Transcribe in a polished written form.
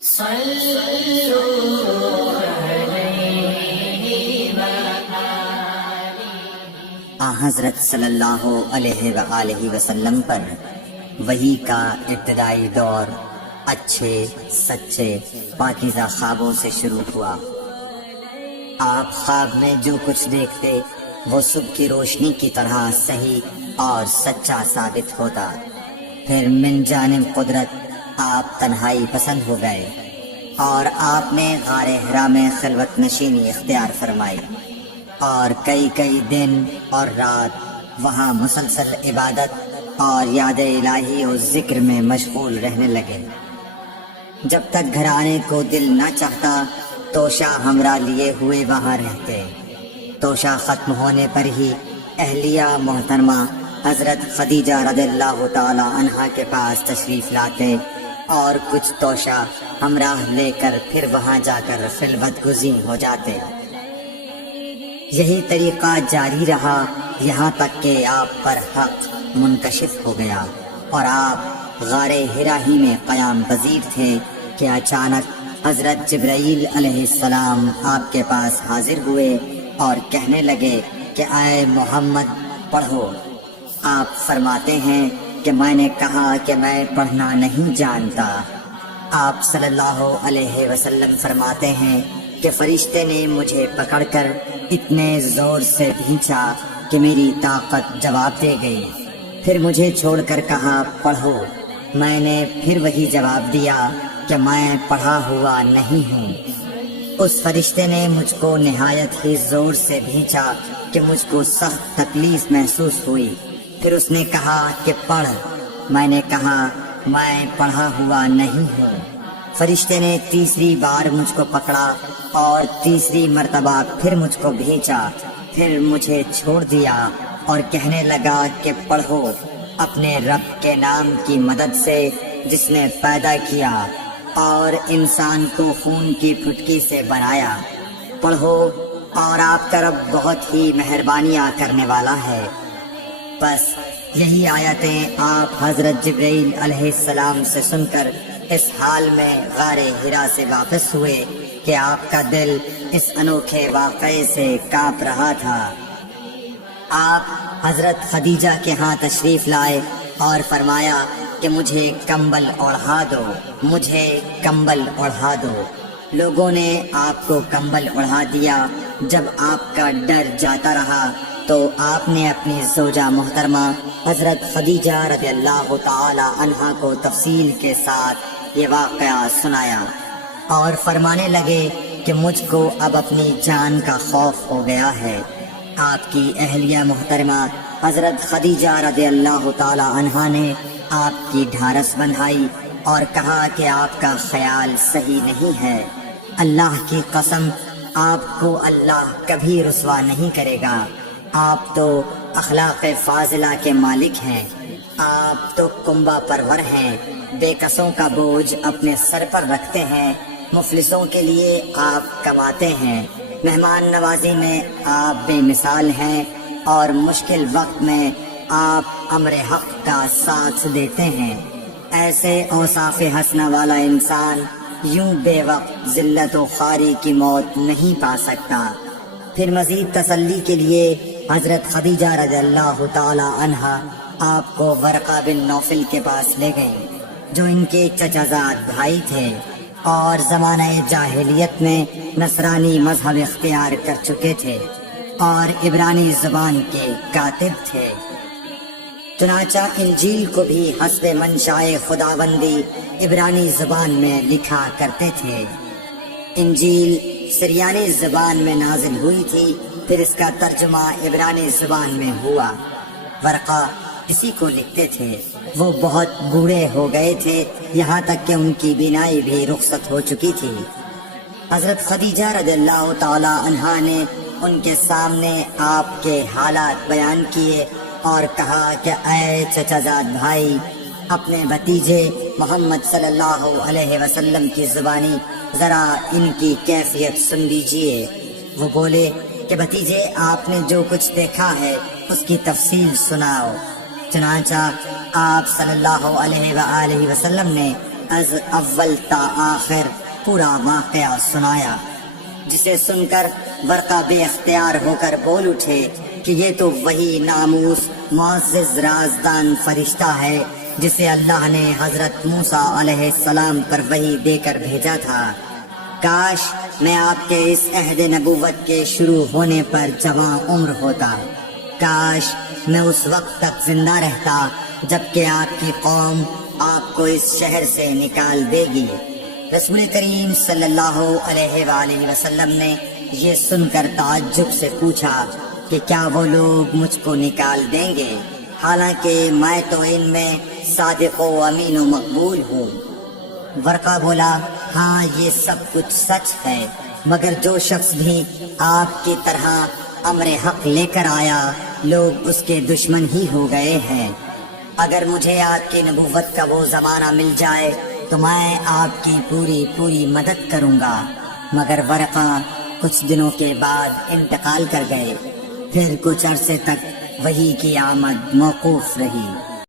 حضرت صلی اللہ علیہ وآلہ وسلم پر وحی کا ابتدائی دور اچھے سچے پاکیزہ خوابوں سے شروع ہوا۔ آپ خواب میں جو کچھ دیکھتے وہ صبح کی روشنی کی طرح صحیح اور سچا ثابت ہوتا۔ پھر من جانب قدرت آپ تنہائی پسند ہو گئے اور آپ نے غار حرا میں خلوت نشینی اختیار فرمائی اور کئی دن اور رات وہاں مسلسل عبادت اور یاد الہی و ذکر میں مشغول رہنے لگے۔ جب تک گھر آنے کو دل نہ چاہتا توشہ ہمراہ لیے ہوئے وہاں رہتے۔ توشہ ختم ہونے پر ہی اہلیہ محترمہ حضرت خدیجہ رضی اللہ تعالی عنہا کے پاس تشریف لاتے اور کچھ توشہ ہمراہ لے کر پھر وہاں جا کر خلوت گزین ہو جاتے۔ یہی طریقہ جاری رہا یہاں تک کہ آپ پر حق منکشف ہو گیا اور آپ غار حرا ہی میں قیام پذیر تھے کہ اچانک حضرت جبرائیل علیہ السلام آپ کے پاس حاضر ہوئے اور کہنے لگے کہ اے محمد پڑھو۔ آپ فرماتے ہیں کہ میں نے کہا کہ میں پڑھنا نہیں جانتا۔ آپ صلی اللہ علیہ وسلم فرماتے ہیں کہ فرشتے نے مجھے پکڑ کر اتنے زور سے کھینچا کہ میری طاقت جواب دے گئی۔ پھر مجھے چھوڑ کر کہا پڑھو۔ میں نے پھر وہی جواب دیا کہ میں پڑھا ہوا نہیں ہوں۔ اس فرشتے نے مجھ کو نہایت ہی زور سے کھینچا کہ مجھ کو سخت تکلیف محسوس ہوئی۔ پھر اس نے کہا کہ پڑھ۔ میں نے کہا میں پڑھا ہوا نہیں ہوں۔ فرشتے نے تیسری بار مجھ کو پکڑا اور تیسری مرتبہ پھر مجھ کو بھیجا۔ پھر مجھے چھوڑ دیا اور کہنے لگا کہ پڑھو اپنے رب کے نام کی مدد سے جس نے پیدا کیا اور انسان کو خون کی پھٹکی سے بنایا۔ پڑھو اور آپ کا رب بہت ہی مہربانیاں کرنے والا ہے۔ بس یہی آیتیں آپ حضرت جبرائیل علیہ السلام سے سن کر اس حال میں غار حرا سے واپس ہوئے کہ آپ کا دل اس انوکھے واقعے سے کانپ رہا تھا۔ آپ حضرت خدیجہ کے ہاں تشریف لائے اور فرمایا کہ مجھے کمبل اوڑھا دو، مجھے کمبل اوڑھا دو۔ لوگوں نے آپ کو کمبل اوڑھا دیا۔ جب آپ کا ڈر جاتا رہا تو آپ نے اپنی زوجہ محترمہ حضرت خدیجہ رضی اللہ تعالی عنہا کو تفصیل کے ساتھ یہ واقعہ سنایا اور فرمانے لگے کہ مجھ کو اب اپنی جان کا خوف ہو گیا ہے۔ آپ کی اہلیہ محترمہ حضرت خدیجہ رضی اللہ تعالی عنہا نے آپ کی ڈھارس بندھائی اور کہا کہ آپ کا خیال صحیح نہیں ہے۔ اللہ کی قسم آپ کو اللہ کبھی رسوا نہیں کرے گا۔ آپ تو اخلاق فاضلہ کے مالک ہیں۔ آپ تو کنبہ پرور ہیں، بے کسوں کا بوجھ اپنے سر پر رکھتے ہیں، مفلسوں کے لیے آپ کماتے ہیں، مہمان نوازی میں آپ بے مثال ہیں اور مشکل وقت میں آپ امر حق کا ساتھ دیتے ہیں۔ ایسے اوصاف حسنہ والا انسان یوں بے وقت ذلت و خواری کی موت نہیں پا سکتا۔ پھر مزید تسلی کے لیے حضرت خدیجہ رضی اللہ تعالی عنہا آپ کو ورقہ بن نوفل کے پاس لے گئیں جو ان کے چچا زاد بھائی تھے اور زمانہ جاہلیت میں نصرانی مذہب اختیار کر چکے تھے اور عبرانی زبان کے کاتب تھے۔ چنانچہ انجیل کو بھی حسب منشائے خداوندی عبرانی زبان میں لکھا کرتے تھے۔ انجیل سریانی زبان میں نازل ہوئی تھی، پھر اس کا ترجمہ عبرانی زبان میں ہوا۔ ورقہ اسی کو لکھتے تھے۔ وہ بہت بوڑھے ہو گئے تھے، یہاں تک کہ ان کی بینائی بھی رخصت ہو چکی تھی۔ حضرت خدیجہ رضی اللہ تعالی عنہا نے ان کے سامنے آپ کے حالات بیان کیے اور کہا کہ اے چچا زاد بھائی، اپنے بھتیجے محمد صلی اللہ علیہ وسلم کی زبانی ذرا ان کی کیفیت سن لیجئے۔ وہ بولے کہ بھتیجے آپ نے جو کچھ دیکھا ہے اس کی تفصیل سناؤ۔ چنانچہ آپ صلی اللہ علیہ وآلہ وسلم نے از اول تا آخر پورا واقعہ سنایا، جسے سن کر ورقہ بے اختیار ہو کر بول اٹھے کہ یہ تو وہی ناموس معزز رازدان فرشتہ ہے جسے اللہ نے حضرت موسیٰ علیہ السلام پر وحی دے کر بھیجا تھا۔ کاش میں آپ کے اس عہد نبوت کے شروع ہونے پر جوان عمر ہوتا، کاش میں اس وقت تک زندہ رہتا جبکہ آپ کی قوم آپ کو اس شہر سے نکال دے گی۔ رسول کریم صلی اللہ علیہ وآلہ وسلم نے یہ سن کر تعجب سے پوچھا کہ کیا وہ لوگ مجھ کو نکال دیں گے، حالانکہ میں تو ان میں صادق و امین و مقبول ہوں۔ ورقہ بولا، ہاں یہ سب کچھ سچ ہے، مگر جو شخص بھی آپ کی طرح امر حق لے کر آیا لوگ اس کے دشمن ہی ہو گئے ہیں۔ اگر مجھے آپ کی نبوت کا وہ زمانہ مل جائے تو میں آپ کی پوری مدد کروں گا، مگر ورقہ کچھ دنوں کے بعد انتقال کر گئے، پھر کچھ عرصے تک وحی کی آمد موقوف رہی۔